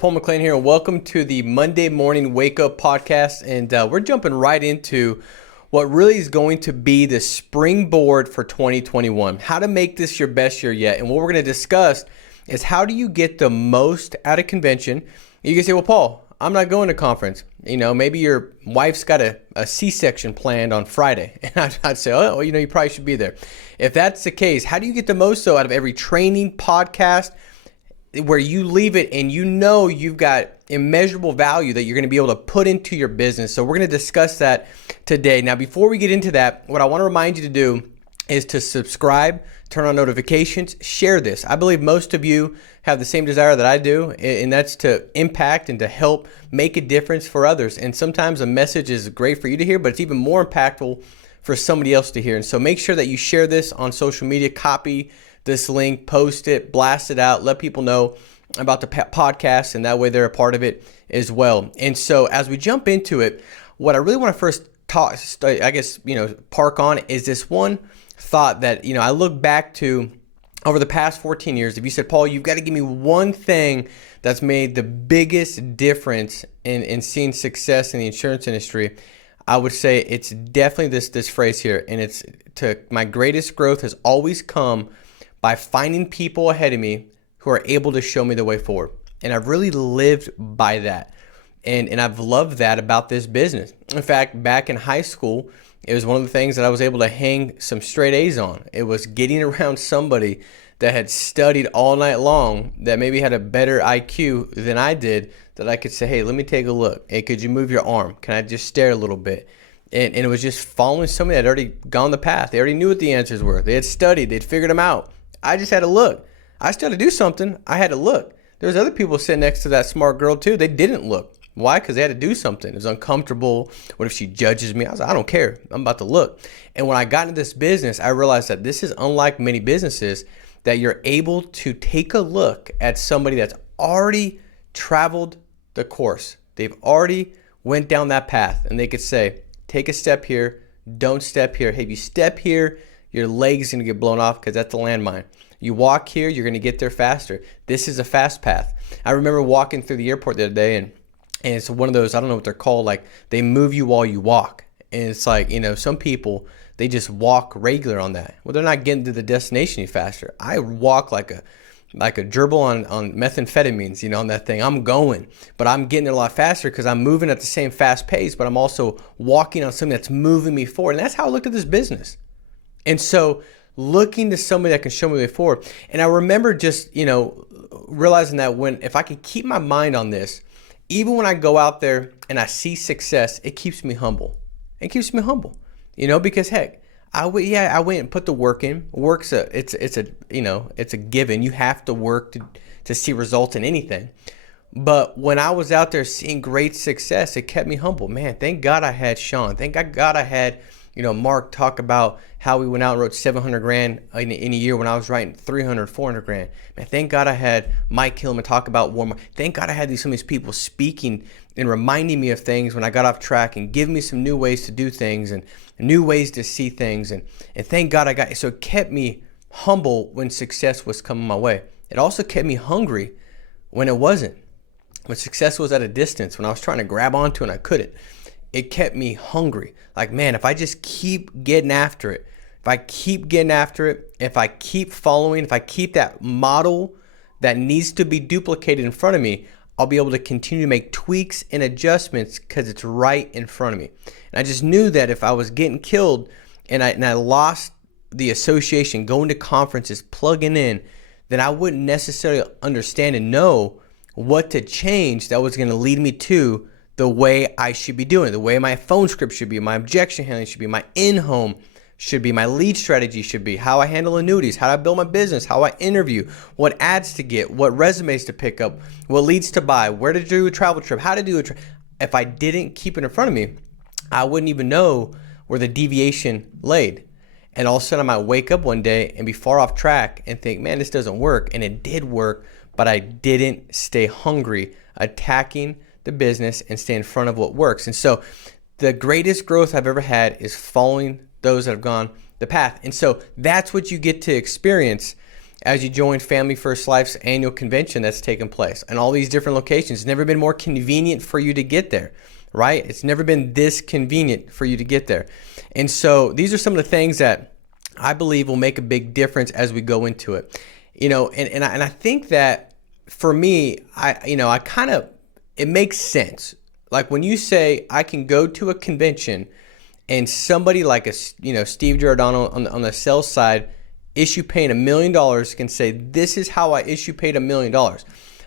Paul McClain here, and welcome to the Monday Morning Wake Up Podcast. And we're jumping right into what really is going to be the springboard for 2021. How to make this your best year yet. And what we're going to discuss is how do you get the most out of convention. You can say, well, Paul, I'm not going to conference. You know, maybe your wife's got a C-section planned on Friday. And I'd say, oh, well, you probably should be there. If that's the case, how do you get the most out of every training, podcast, where you leave it and you've got immeasurable value that you're going to be able to put into your business? So we're going to discuss that today. Now, before we get into that, what I want to remind you to do is to subscribe, turn on notifications, share this. I believe most of you have the same desire that I do, and that's to impact and to help make a difference for others. And sometimes a message is great for you to hear, but it's even more impactful for somebody else to hear. And so make sure that you share this on social media, copy this link, post it, blast it out, let people know about the podcast, and that way they're a part of it as well. And so as we jump into it, what I really want to first park on is this one thought that, I look back to over the past 14 years. If you said, Paul, you've got to give me one thing that's made the biggest difference in seeing success in the insurance industry, I would say it's definitely this phrase here. And it's my greatest growth has always come by finding people ahead of me who are able to show me the way forward. And I've really lived by that. And I've loved that about this business. In fact, back in high school, it was one of the things that I was able to hang some straight A's on. It was getting around somebody that had studied all night long, that maybe had a better IQ than I did, that I could say, hey, let me take a look. Hey, could you move your arm? Can I just stare a little bit? And it was just following somebody that had already gone the path. They already knew what the answers were. They had studied. They'd figured them out. I just had to look. I still had to do something. I had to look. There's other people sitting next to that smart girl too. They didn't look. Why? Because they had to do something. It was uncomfortable. What if she judges me? I was like, I don't care. I'm about to look. And when I got into this business, I realized that this is unlike many businesses, that you're able to take a look at somebody that's already traveled the course. They've already went down that path, and they could say, take a step here, don't step here. Hey, if you step here, your leg's going to get blown off because that's a landmine. You walk here, you're going to get there faster. This is a fast path. I remember walking through the airport the other day, and it's one of those, I don't know what they're called, like they move you while you walk. And it's like, some people, they just walk regular on that. Well, they're not getting to the destination any faster. I walk like a gerbil on methamphetamines, on that thing. I'm going, but I'm getting there a lot faster because I'm moving at the same fast pace, but I'm also walking on something that's moving me forward. And that's how I looked at this business. And so looking to somebody that can show me the way forward. And I remember just, realizing that if I could keep my mind on this, even when I go out there and I see success, it keeps me humble. It keeps me humble, because heck, I went and put the work in. It's a given. You have to work to see results in anything. But when I was out there seeing great success, it kept me humble. Man, thank God I had Sean. Thank God I had, Mark talk about how we went out and wrote 700 grand in a year when I was writing 300, 400 grand. Man, thank God I had Mike Hillman talk about Warm. Thank God I had some of these people speaking and reminding me of things when I got off track and giving me some new ways to do things and new ways to see things. And thank God so it kept me humble when success was coming my way. It also kept me hungry when it wasn't. When success was at a distance, when I was trying to grab onto it and I couldn't. It kept me hungry. Like, man, if I just keep getting after it, if I keep following, if I keep that model that needs to be duplicated in front of me, I'll be able to continue to make tweaks and adjustments because it's right in front of me. And I just knew that if I was getting killed and I lost the association, going to conferences, plugging in, then I wouldn't necessarily understand and know what to change that was going to lead me to the way I should be doing it, the way my phone script should be, my objection handling should be, my in-home should be, my lead strategy should be, how I handle annuities, how I build my business, how I interview, what ads to get, what resumes to pick up, what leads to buy, where to do a travel trip, how to do a trip. If I didn't keep it in front of me, I wouldn't even know where the deviation laid. And all of a sudden I might wake up one day and be far off track and think, man, this doesn't work. And it did work, but I didn't stay hungry, attacking the business and stay in front of what works. And so the greatest growth I've ever had is following those that have gone the path. And so that's what you get to experience as you join Family First Life's annual convention that's taken place in all these different locations. It's never been more convenient for you to get there, right? It's never been this convenient for you to get there. And so these are some of the things that I believe will make a big difference as we go into it. And I think that for me, it makes sense. Like when you say I can go to a convention and somebody like Steve Giordano on the sales side issue paying $1 million can say, this is how I issue paid $1 million.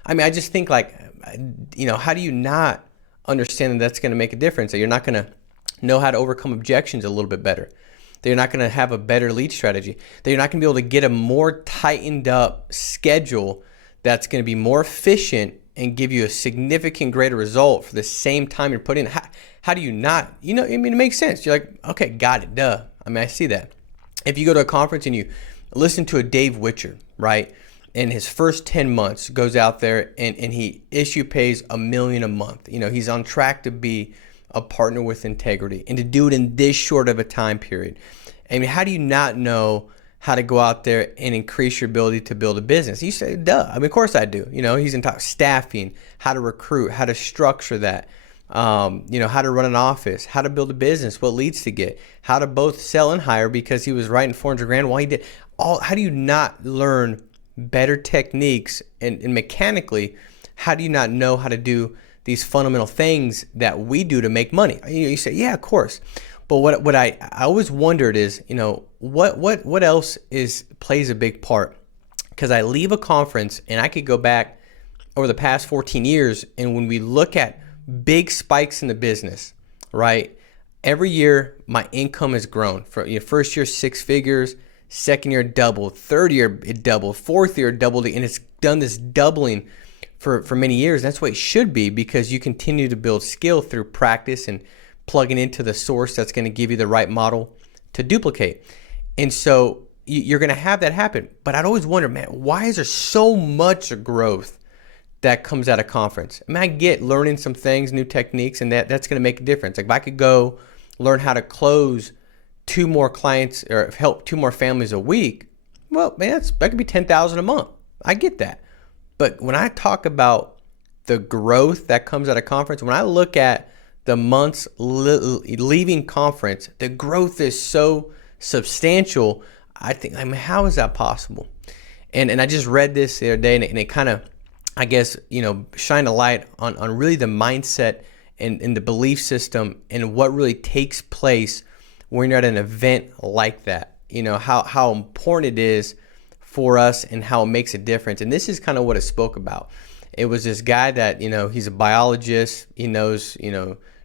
I mean, I just think like, how do you not understand that that's going to make a difference? That you're not going to know how to overcome objections a little bit better. That you're not going to have a better lead strategy. That you're not going to be able to get a more tightened up schedule that's going to be more efficient and give you a significant greater result for the same time you're putting in. How do you not? It makes sense. You're like, okay, got it, duh. I mean, I see that. If you go to a conference and you listen to a Dave Witcher, right? In his first 10 months, goes out there and he pays $1 million a month. He's on track to be a partner with integrity and to do it in this short of a time period. I mean, how do you not know how to go out there and increase your ability to build a business? You say, duh. I mean, of course I do. He's in staffing, how to recruit, how to structure that, how to run an office, how to build a business, what leads to get, how to both sell and hire, because he was writing 400 grand while he did all. How do you not learn better techniques and mechanically, how do you not know how to do these fundamental things that we do to make money? You say, yeah, of course. But what I always wondered is, what else plays a big part? Because I leave a conference and I could go back over the past 14 years, and when we look at big spikes in the business, right? Every year my income has grown. First year 6 figures, second year doubled, third year it doubled, fourth year it doubled, and it's done this doubling for many years. That's what it should be, because you continue to build skill through practice and plugging into the source that's going to give you the right model to duplicate. And so you're going to have that happen. But I'd always wonder, man, why is there so much growth that comes out of conference? I mean, I get learning some things, new techniques, and that's going to make a difference. Like if I could go learn how to close 2 more clients or help 2 more families a week, well, man, that could be $10,000 a month. I get that. But when I talk about the growth that comes out of conference, when I look at the months leaving conference, the growth is so substantial. I think, how is that possible? And I just read this the other day, and it kind of, I guess, shine a light on really the mindset and the belief system and what really takes place when you're at an event like that. How important it is for us and how it makes a difference. And this is kind of what it spoke about. It was this guy that, he's a biologist. He knows,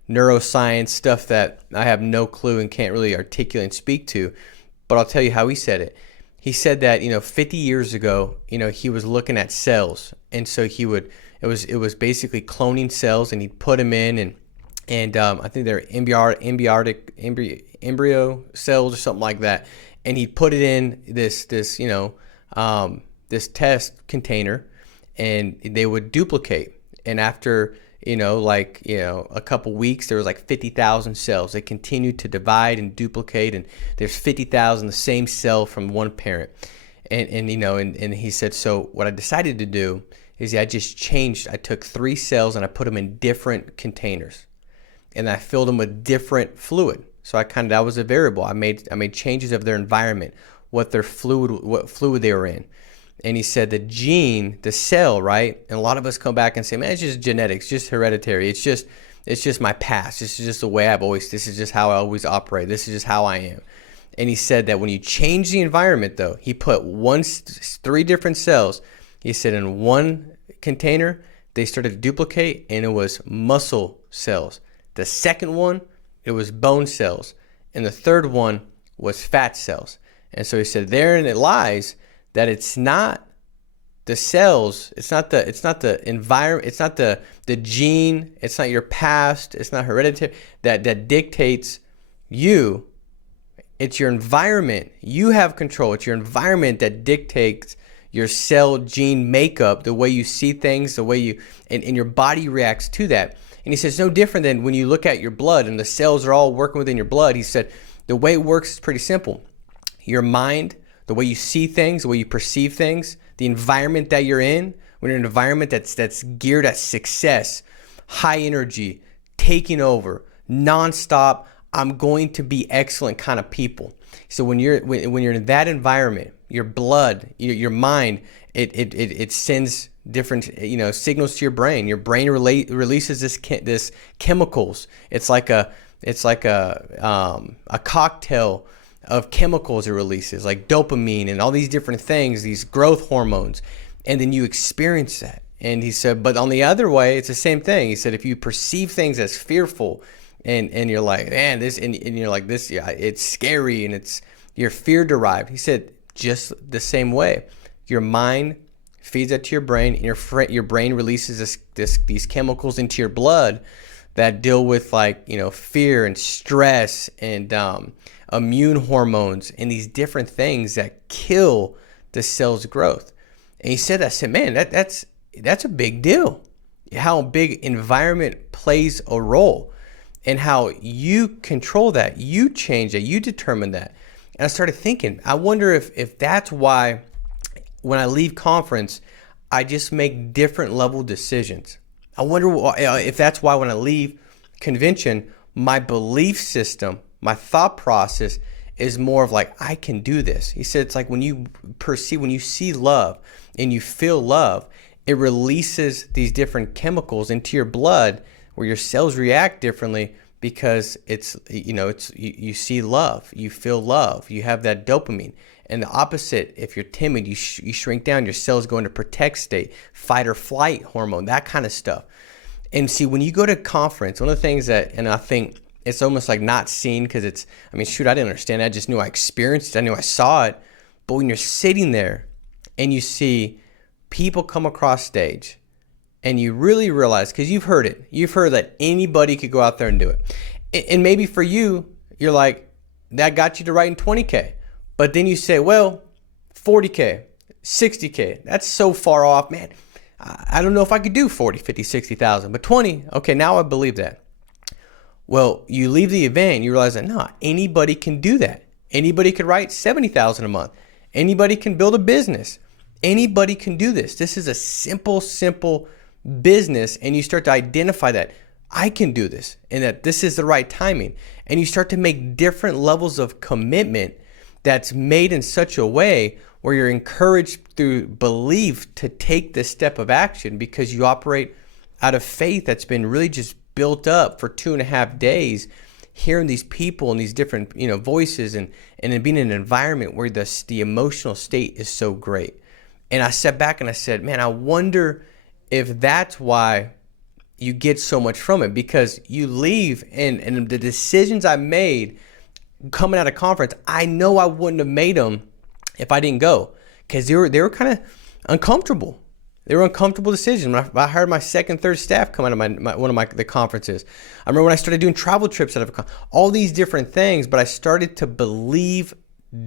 neuroscience stuff that I have no clue and can't really articulate and speak to. But I'll tell you how he said it. He said that, 50 years ago, he was looking at cells. And so it was basically cloning cells, and he'd put them in and I think they're embryo cells or something like that. And he'd put it in this test container, and they would duplicate. And after, a couple weeks, there was like 50,000 cells. They continued to divide and duplicate, and there's 50,000 the same cell from one parent. And he said, so what I decided to do is I took 3 cells and I put them in different containers, and I filled them with different fluid. So that was a variable. I made changes of their environment, what fluid they were in. And he said the gene, the cell, right? And a lot of us come back and say, man, it's just genetics, just hereditary. It's just my past. This is just the way this is just how I always operate. This is just how I am. And he said that when you change the environment, though, he put 3 different cells. He said in one container, they started to duplicate, and it was muscle cells. The second one, it was bone cells. And the third one was fat cells. And so he said, therein it lies that it's not the cells, it's not the environment, it's not the gene, it's not your past, it's not hereditary that dictates you. It's your environment. You have control. It's your environment that dictates your cell gene makeup, the way you see things, the way you and your body reacts to that. And he says no different than when you look at your blood and the cells are all working within your blood. He said the way it works is pretty simple. Your mind, the way you see things, the way you perceive things, the environment that you're in, when you're in an environment that's geared at success, high energy, taking over, nonstop, I'm going to be excellent kind of people. So when you're in that environment, your blood, your mind, it sends different signals to your brain. Your brain releases this chemicals. It's like a cocktail of chemicals it releases, like dopamine and all these different things, these growth hormones, and then you experience that. And he said, but on the other way, it's the same thing. He said, if you perceive things as fearful, and you're like, man, this, and you're like, this, yeah, it's scary, and you're fear derived. He said, just the same way, your mind feeds that to your brain, and your brain releases these chemicals into your blood that deal with fear and stress and immune hormones and these different things that kill the cell's growth. And he said, I said, man, that's a big deal. How big environment plays a role, and how you control that, you change that, you determine that. And I started thinking, I wonder if that's why when I leave conference, I just make different level decisions. I wonder if that's why when I leave convention, my belief system, my thought process is more of like, I can do this. He said it's like when you see love and you feel love, it releases these different chemicals into your blood where your cells react differently because you see love, you feel love, you have that dopamine. And the opposite, if you're timid, you shrink down, your cells go into protect state, fight or flight hormone, that kind of stuff. And see, when you go to conference, one of the things that, and I think it's almost like not seen because I didn't understand it. I just knew I experienced it. I knew I saw it. But when you're sitting there and you see people come across stage and you really realize, because you've heard that anybody could go out there and do it. And maybe for you, you're like, that got you to writing 20K. But then you say, well, 40K, 60K, that's so far off, man. I don't know if I could do 40, 50, 60,000, but 20, okay, now I believe that. Well, you leave the event and you realize that no, anybody can do that. Anybody could write 70,000 a month. Anybody can build a business. Anybody can do this. This is a simple business, and you start to identify that I can do this and that this is the right timing. And you start to make different levels of commitment that's made in such a way where you're encouraged through belief to take this step of action because you operate out of faith that's been really just built up for 2.5 days, hearing these people and these different voices and then being in an environment where the emotional state is so great. And I sat back and I said, man, I wonder if that's why you get so much from it, because you leave and the decisions I made coming out of conference, I know I wouldn't have made them if I didn't go, because they were kind of uncomfortable. They were uncomfortable decisions. When I hired my second, third staff come out of one of the conferences. I remember when I started doing travel trips out of all these different things, but I started to believe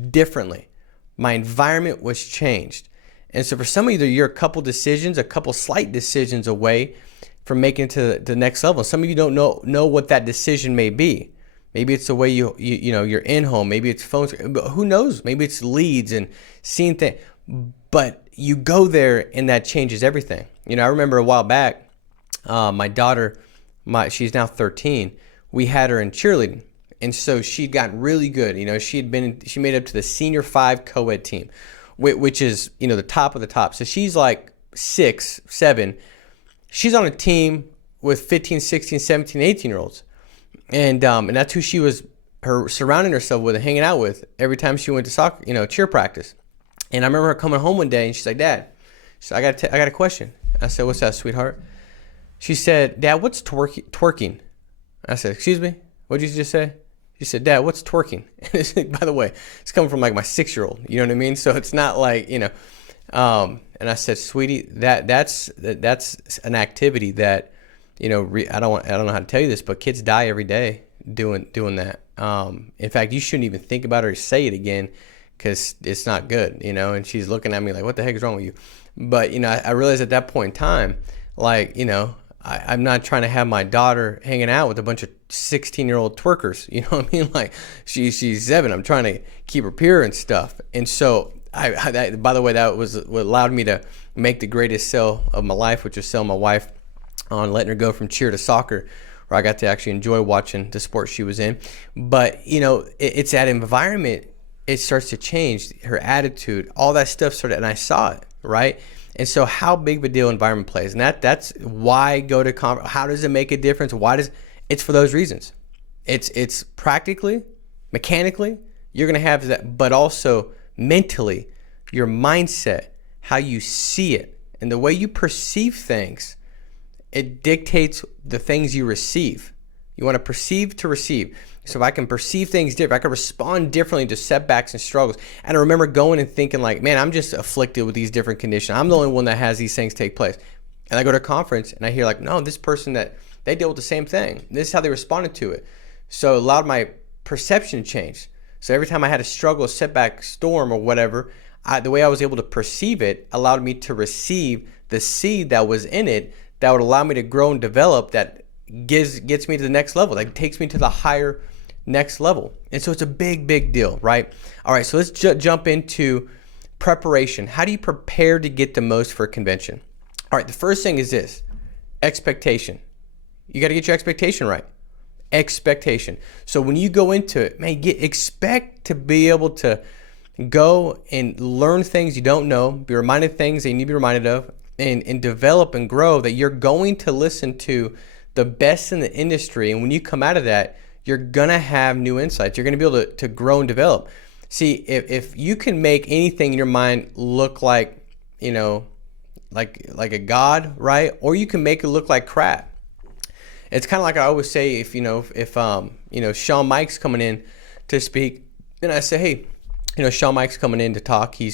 differently. My environment was changed. And so for some of you, you're a couple slight decisions away from making it to the next level. Some of you don't know what that decision may be. Maybe it's the way you're in home. Maybe it's phones. Who knows? Maybe it's leads and seeing things. But you go there and that changes everything. I remember a while back, my daughter, she's now 13. We had her in cheerleading. And so she'd gotten really good. She made it up to the senior 5 co-ed team, which is, the top of the top. So she's like 6, 7. She's on a team with 15, 16, 17, 18-year-olds. And that's who she was surrounding herself with and hanging out with every time she went to soccer, cheer practice. And I remember her coming home one day and she's like, Dad, I got a question. I said, what's that, sweetheart? She said, Dad, what's twerking? I said, excuse me? What did you just say? She said, Dad, what's twerking? By the way, it's coming from like my 6-year-old, you know what I mean? So it's not like, and I said, sweetie, that's an activity that, I don't know how to tell you this, but kids die every day doing that. In fact, you shouldn't even think about it or say it again because it's not good, and she's looking at me like, what the heck is wrong with you? But, I realized at that point in time, like, I'm not trying to have my daughter hanging out with a bunch of 16-year-old twerkers. You know what I mean? Like she's 7. I'm trying to keep her pure and stuff. And so by the way, that was what allowed me to make the greatest sale of my life, which was selling my wife on letting her go from cheer to soccer, where I got to actually enjoy watching the sport she was in. But, you know, it's that environment, it starts to change, her attitude, all that stuff started, and I saw it, right? And so how big of a deal environment plays, and that's why go to conference. How does it make a difference? It's for those reasons. It's practically, mechanically, you're going to have that, but also mentally, your mindset, how you see it, and the way you perceive things, it dictates the things you receive. You want to perceive to receive. So if I can perceive things different, I can respond differently to setbacks and struggles. And I remember going and thinking like, man, I'm just afflicted with these different conditions. I'm the only one that has these things take place. And I go to a conference and I hear like, no, this person that they deal with the same thing. This is how they responded to it. So it allowed my perception to change. So every time I had a struggle, a setback, storm or whatever, the way I was able to perceive it allowed me to receive the seed that was in it that would allow me to grow and develop, that gets me to the next level, that takes me to the higher next level. And so it's a big deal, right? All right, so let's jump into preparation. How do you prepare to get the most for a convention? All right, the first thing is this: expectation. You got to get your expectation right. Expectation. So when you go into it, man, expect to be able to go and learn things you don't know, be reminded of things that you need to be reminded of, and develop and grow, that you're going to listen to the best in the industry. And when you come out of that, you're going to have new insights. You're going to be able to grow and develop. See, if you can make anything in your mind look like, you know, like a god, right? Or you can make it look like crap. It's kind of like I always say, if Shawn Mike's coming in to speak, and I say, hey, you know, Shawn Mike's coming in to talk. He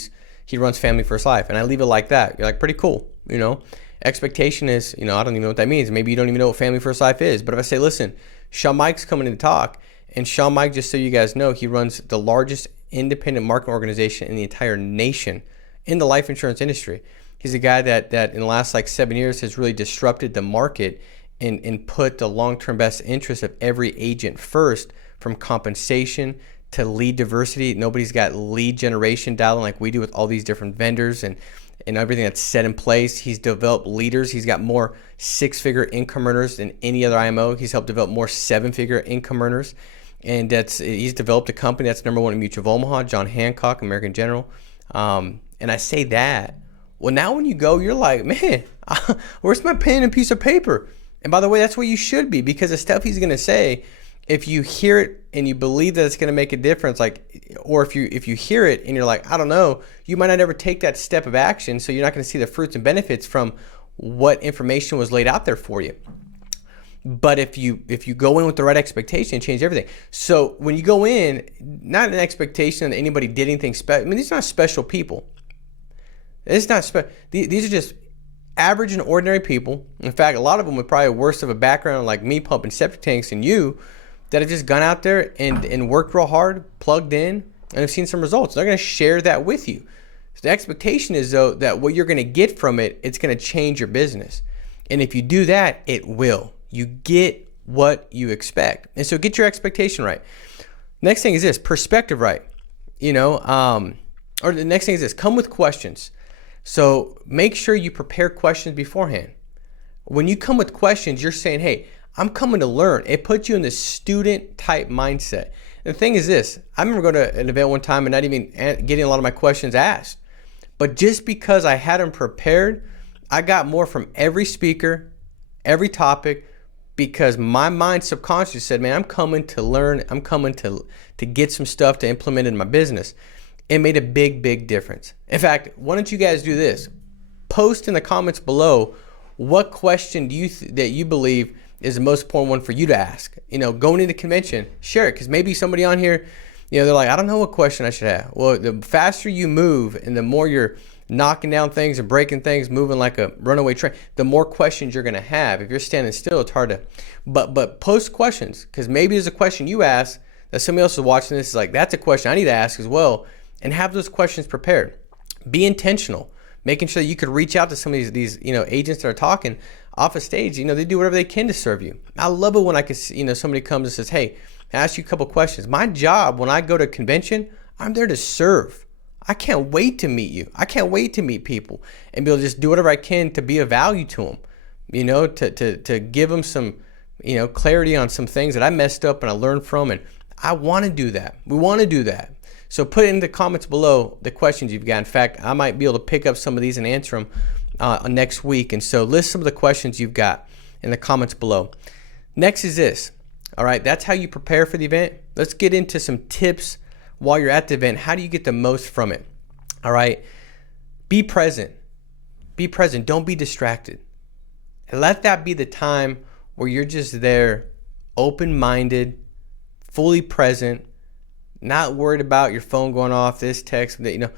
runs Family First Life, and I leave it like that. You're like, pretty cool, you know. Expectation is, you know, I don't even know what that means. Maybe you don't even know what Family First Life is. But if I say, listen, Shawn Mike's coming in to talk, and Shawn Mike, just so you guys know, he runs the largest independent marketing organization in the entire nation in the life insurance industry. He's a guy that in the last like 7 years has really disrupted the market and put the long-term best interest of every agent first, from compensation to lead diversity. Nobody's got lead generation dialing like we do with all these different vendors and everything that's set in place. He's developed leaders. He's got more 6-figure income earners than any other IMO. He's helped develop more 7-figure income earners. And he's developed a company that's #1 in Mutual of Omaha, John Hancock, American General. And I say that. Well, now when you go, you're like, man, where's my pen and piece of paper? And by the way, that's what you should be, because the stuff he's going to say, if you hear it and you believe that it's going to make a difference, like, or if you hear it and you're like, I don't know, you might not ever take that step of action, so you're not going to see the fruits and benefits from what information was laid out there for you. But if you go in with the right expectation, change everything. So when you go in, not an expectation that anybody did anything special. I mean, these are not special people. It's not special. These are just average and ordinary people. In fact, a lot of them with probably worse of a background like me pumping septic tanks than you, that have just gone out there and worked real hard, plugged in, and have seen some results. They're going to share that with you. So the expectation is, though, that what you're going to get from it, it's going to change your business. And if you do that, it will. You get what you expect. And so get your expectation right. Next thing is this: perspective right. You know, or the next thing is this: come with questions. So make sure you prepare questions beforehand. When you come with questions, you're saying, hey, I'm coming to learn. It puts you in this student type mindset. And the thing is this: I remember going to an event one time and not even getting a lot of my questions asked. But just because I had them prepared, I got more from every speaker, every topic, because my mind subconsciously said, man, I'm coming to learn. I'm coming to get some stuff to implement in my business. It made a big difference. In fact, why don't you guys do this? Post in the comments below, what question do you that you believe is the most important one for you to ask? You know, going into the convention, share it, because maybe somebody on here, you know, they're like, I don't know what question I should have. Well, the faster you move and the more you're knocking down things and breaking things, moving like a runaway train, the more questions you're going to have. If you're standing still, it's hard to, but post questions, because maybe there's a question you ask that somebody else is watching this is like, that's a question I need to ask as well, and have those questions prepared. Be intentional. making sure that you could reach out to some of these agents that are talking off a stage. They do whatever they can to serve you. I love it when I can see, somebody comes and says, hey, I ask you a couple questions. My job when I go to a convention, I'm there to serve. I can't wait to meet you. I can't wait to meet people and be able to just do whatever I can to be of value to them, to give them some, clarity on some things that I messed up and I learned from. And I want to do that. We want to do that. So put in the comments below the questions you've got. In fact, I might be able to pick up some of these and answer them next week. And so list some of the questions you've got in the comments below. Next is this. All right, that's how you prepare for the event. Let's get into some tips while you're at the event. How do you get the most from it? All right, be present. Be present. Don't be distracted. And let that be the time where you're just there, open-minded, fully present, not worried about your phone going off, this text, that,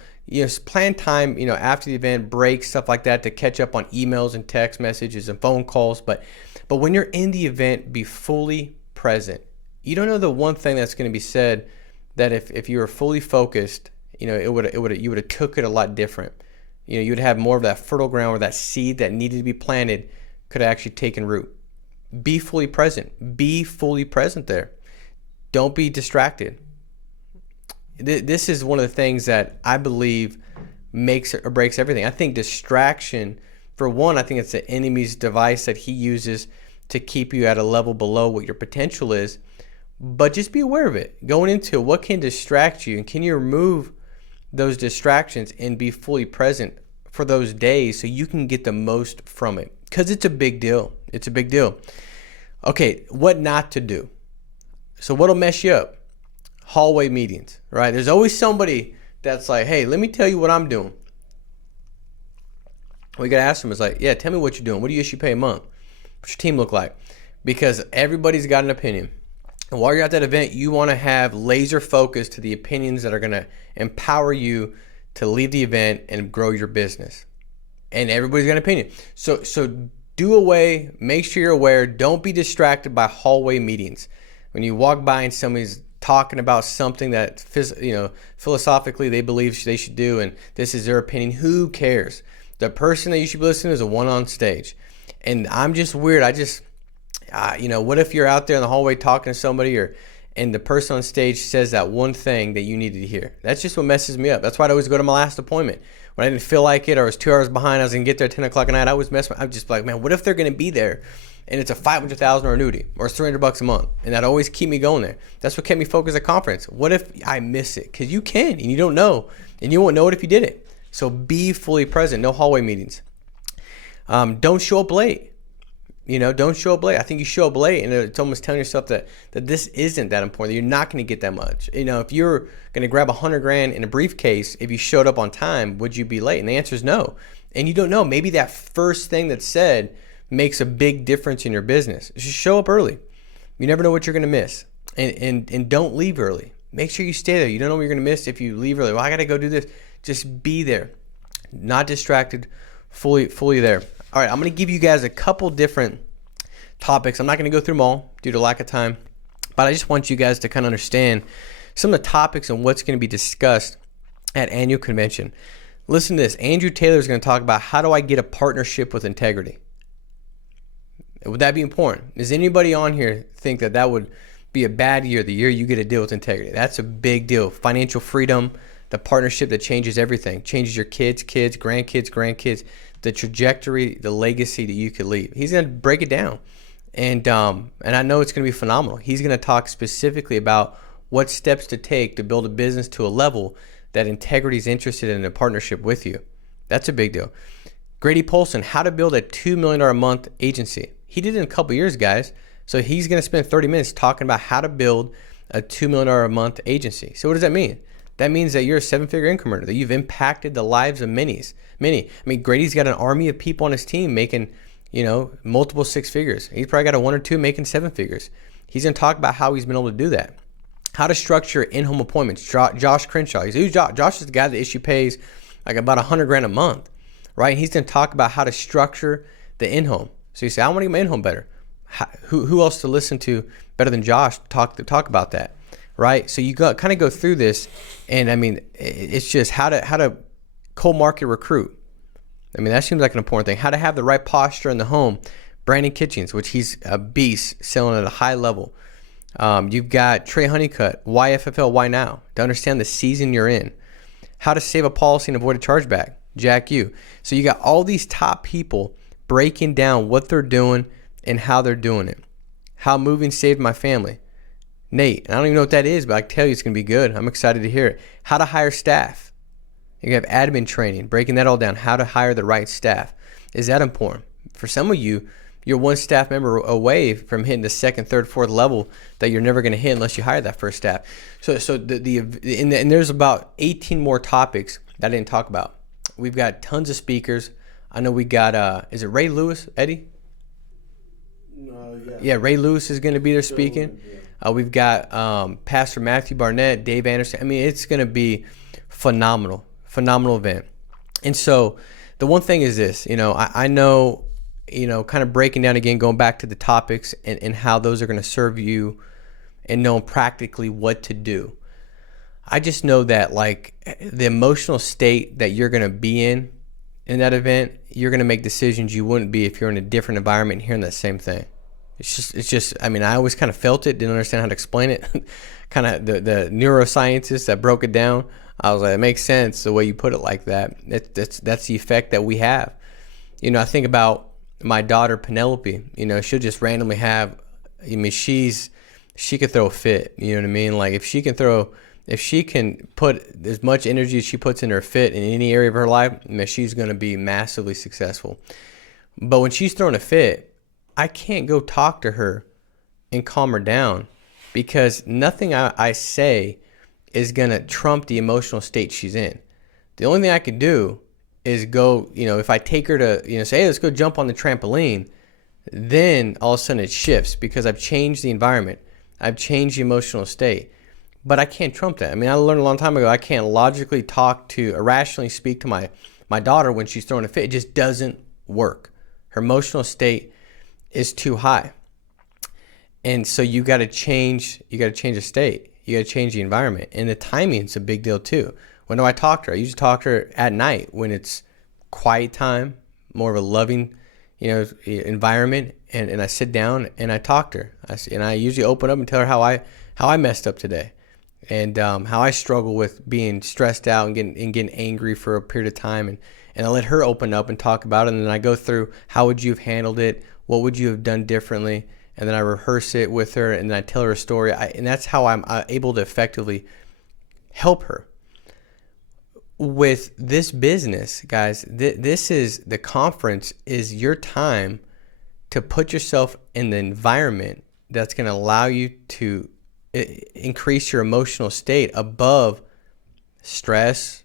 plan time, after the event, breaks, stuff like that, to catch up on emails and text messages and phone calls. But when you're in the event, be fully present. You don't know the one thing that's going to be said that if you were fully focused, you would have took it a lot different. You would have more of that fertile ground where that seed that needed to be planted could have actually taken root. Be fully present. Be fully present there. Don't be distracted. This is one of the things that I believe makes or breaks everything. I think distraction, for one, I think it's the enemy's device that he uses to keep you at a level below what your potential is. But just be aware of it. Going into what can distract you, and can you remove those distractions and be fully present for those days so you can get the most from it. Because it's a big deal. It's a big deal. Okay, what not to do. So what'll mess you up? Hallway meetings, right? There's always somebody that's like, hey, let me tell you what I'm doing. What you got to ask them is like, yeah, tell me what you're doing. What do you issue pay a month? What's your team look like? Because everybody's got an opinion. And while you're at that event, you want to have laser focus to the opinions that are going to empower you to leave the event and grow your business. And everybody's got an opinion. So do away, make sure you're aware. Don't be distracted by hallway meetings. When you walk by and somebody's talking about something that philosophically they believe they should do, and this is their opinion, who cares? The person that you should be listening to is the one on stage. And I'm just weird. What if you're out there in the hallway talking to somebody, and the person on stage says that one thing that you needed to hear? That's just what messes me up. That's why I always go to my last appointment. When I didn't feel like it, or I was 2 hours behind, I was going to get there at 10 o'clock at night, I'm just like, man, what if they're going to be there and it's a $500,000 annuity or it's $300 a month? And that always keep me going there. That's what kept me focused at conference. What if I miss it? Because you can, and you don't know, and you won't know it if you did it. So be fully present. No hallway meetings. Don't show up late. Don't show up late. I think you show up late, and it's almost telling yourself that this isn't that important, that you're not going to get that much. If you're going to grab $100,000 in a briefcase, if you showed up on time, would you be late? And the answer is no. And you don't know. Maybe that first thing that's said makes a big difference in your business. Just show up early. You never know what you're going to miss. And don't leave early. Make sure you stay there. You don't know what you're going to miss if you leave early. Well, I got to go do this. Just be there. Not distracted. Fully there. All right, I'm going to give you guys a couple different topics. I'm not going to go through them all due to lack of time, but I just want you guys to kind of understand some of the topics and what's going to be discussed at annual convention. Listen to this. Andrew Taylor is going to talk about how do I get a partnership with integrity. Would that be important? Does anybody on here think that would be a bad year, the year you get a deal with integrity? That's a big deal. Financial freedom, the partnership that changes everything, changes your kids, grandkids, the trajectory, the legacy that you could leave. He's going to break it down. And I know it's going to be phenomenal. He's going to talk specifically about what steps to take to build a business to a level that integrity is interested in a partnership with you. That's a big deal. Grady Polson, how to build a $2 million a month agency. He did it in a couple years, guys. So he's going to spend 30 minutes talking about how to build a $2 million a month agency. So what does that mean? That means that you're a 7-figure income earner, that you've impacted the lives of many. I mean, Grady's got an army of people on his team making, multiple 6 figures. He's probably got a 1 or 2 making 7 figures. He's going to talk about how he's been able to do that. How to structure in-home appointments. Josh Crenshaw. Who's Josh? Josh is the guy that issue pays like about $100,000 a month, right? And he's going to talk about how to structure the in-home. So you say, I want to get my in-home better. Who else to listen to better than Josh to talk about that? Right, so you kind of go through this, and I mean, it's just how to cold market recruit, I mean, that seems like an important thing. How to have the right posture in the home. Brandon Kitchens, which he's a beast, selling at a high level. You've got Trey Honeycutt, why FFL, why now? To understand the season you're in. How to save a policy and avoid a chargeback. Jack Yu. So you got all these top people breaking down what they're doing and how they're doing it. How moving saved my family. Nate, I don't even know what that is, but I can tell you it's going to be good. I'm excited to hear it. How to hire staff. You have admin training, breaking that all down. How to hire the right staff. Is that important? For some of you, you're one staff member away from hitting the second, third, fourth level that you're never going to hit unless you hire that first staff. And there's about 18 more topics that I didn't talk about. We've got tons of speakers. I know we got, is it Ray Lewis, Eddie? Yeah, Ray Lewis is going to be there speaking. We've got Pastor Matthew Barnett, Dave Anderson. I mean, it's going to be phenomenal event. And so the one thing is this, I know, kind of breaking down again, going back to the topics and how those are going to serve you and knowing practically what to do. I just know that like the emotional state that you're going to be in that event, you're going to make decisions you wouldn't be if you're in a different environment hearing that same thing. It's just, I mean, I always kind of felt it, didn't understand how to explain it. Kind of the neuroscientists that broke it down, I was like, it makes sense the way you put it like that. That's the effect that we have. I think about my daughter Penelope. She'll just randomly have. I mean, she could throw a fit. You know what I mean? Like if she can put as much energy as she puts in her fit in any area of her life, she's going to be massively successful. But when she's throwing a fit, I can't go talk to her and calm her down because nothing I say is going to trump the emotional state she's in. The only thing I can do is go, if I take her to, say, hey, let's go jump on the trampoline, then all of a sudden it shifts because I've changed the environment. I've changed the emotional state. But I can't trump that. I mean, I learned a long time ago, I can't logically irrationally speak to my daughter when she's throwing a fit. It just doesn't work. Her emotional state is too high. And so you got to change the state. You got to change the environment. And the timing is a big deal too. When do I talk to her? I usually talk to her at night when it's quiet time, more of a loving, environment. And I sit down and I talk to her. And I usually open up and tell her how I messed up today. And how I struggle with being stressed out and getting angry for a period of time. And I let her open up and talk about it. And then I go through, how would you have handled it? What would you have done differently? And then I rehearse it with her, and then I tell her a story. And that's how I'm able to effectively help her. With this business, guys, the conference is your time to put yourself in the environment that's going to allow you to increase your emotional state above stress.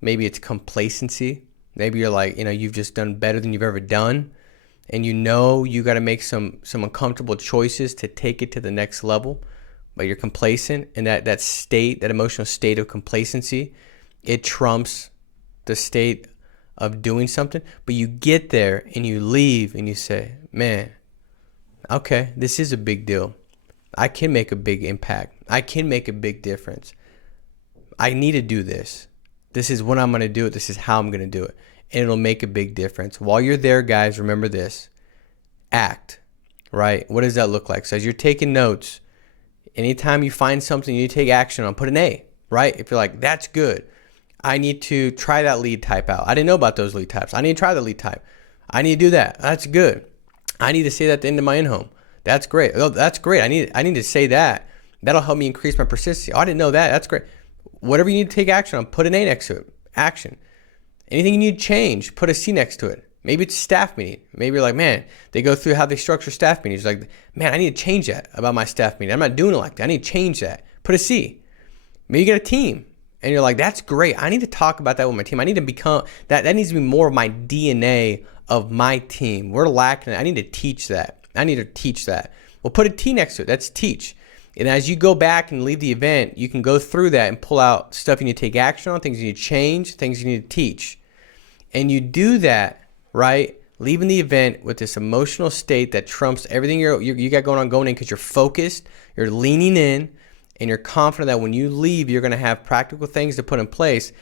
Maybe it's complacency. Maybe you're like, you've just done better than you've ever done. And you got to make some uncomfortable choices to take it to the next level, but you're complacent, and that state, that emotional state of complacency, it trumps the state of doing something. But you get there and you leave and you say, man, okay, this is a big deal. I can make a big impact. I can make a big difference. I need to do this. This is when I'm going to do it. This is how I'm going to do it. And it'll make a big difference. While you're there, guys, remember this. Act, right? What does that look like? So as you're taking notes, anytime you find something you need to take action on, put an A, right? If you're like, that's good. I need to try that lead type out. I didn't know about those lead types. I need to try the lead type. I need to do that. That's good. I need to say that at the end of my in-home. That's great. Oh, that's great. I need to say that. That'll help me increase my persistency. Oh, I didn't know that. That's great. Whatever you need to take action on, put an A next to it. Action. Anything you need to change, put a C next to it. Maybe it's a staff meeting. Maybe you're like, man, they go through how they structure staff meetings. Like, man, I need to change that about my staff meeting. I'm not doing it like that. I need to change that. Put a C. Maybe you get a team and you're like, that's great. I need to talk about that with my team. I need to become that. That needs to be more of my DNA of my team. We're lacking it. I need to teach that. Well, put a T next to it. That's teach. And as you go back and leave the event, you can go through that and pull out stuff you need to take action on, things you need to change, things you need to teach. And you do that, right? Leaving the event with this emotional state that trumps everything you got going in because you're focused, you're leaning in, and you're confident that when you leave, you're going to have practical things to put in place.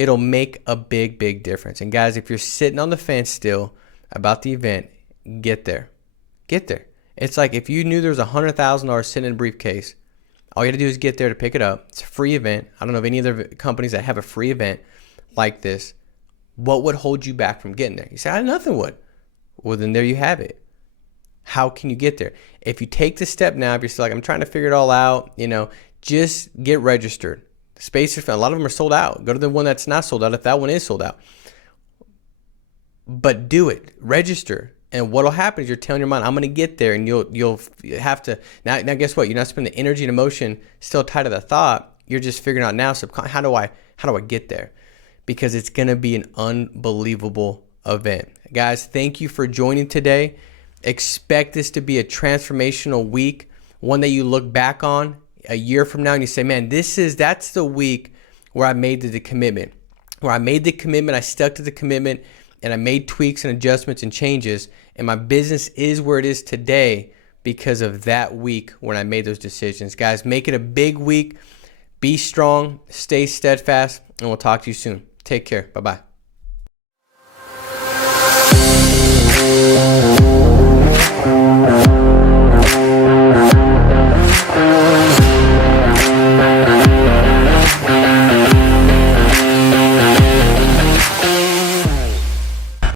it'll make a big, big difference. And guys, if you're sitting on the fence still about the event, get there. Get there. It's like if you knew there was $100,000 sitting in a briefcase, all you got to do is get there to pick it up. It's a free event. I don't know of any other companies that have a free event like this. What would hold you back from getting there? You say, nothing would. Well, then there you have it. How can you get there? If you take the step now, if you're still like, I'm trying to figure it all out, just get registered. Spaces, a lot of them are sold out. Go to the one that's not sold out if that one is sold out. But do it. Register. And what'll happen is you're telling your mind, I'm going to get there, and you'll have to now guess what? You're not spending the energy and emotion still tied to the thought. You're just figuring out now, how do I get there? Because it's going to be an unbelievable event. Guys, thank you for joining today. Expect this to be a transformational week, one that you look back on a year from now and you say, man, that's the week where I made the commitment. Where I made the commitment, I stuck to the commitment, and I made tweaks and adjustments and changes, and my business is where it is today because of that week when I made those decisions. Guys, make it a big week. Be strong, stay steadfast, and we'll talk to you soon. Take care. Bye-bye.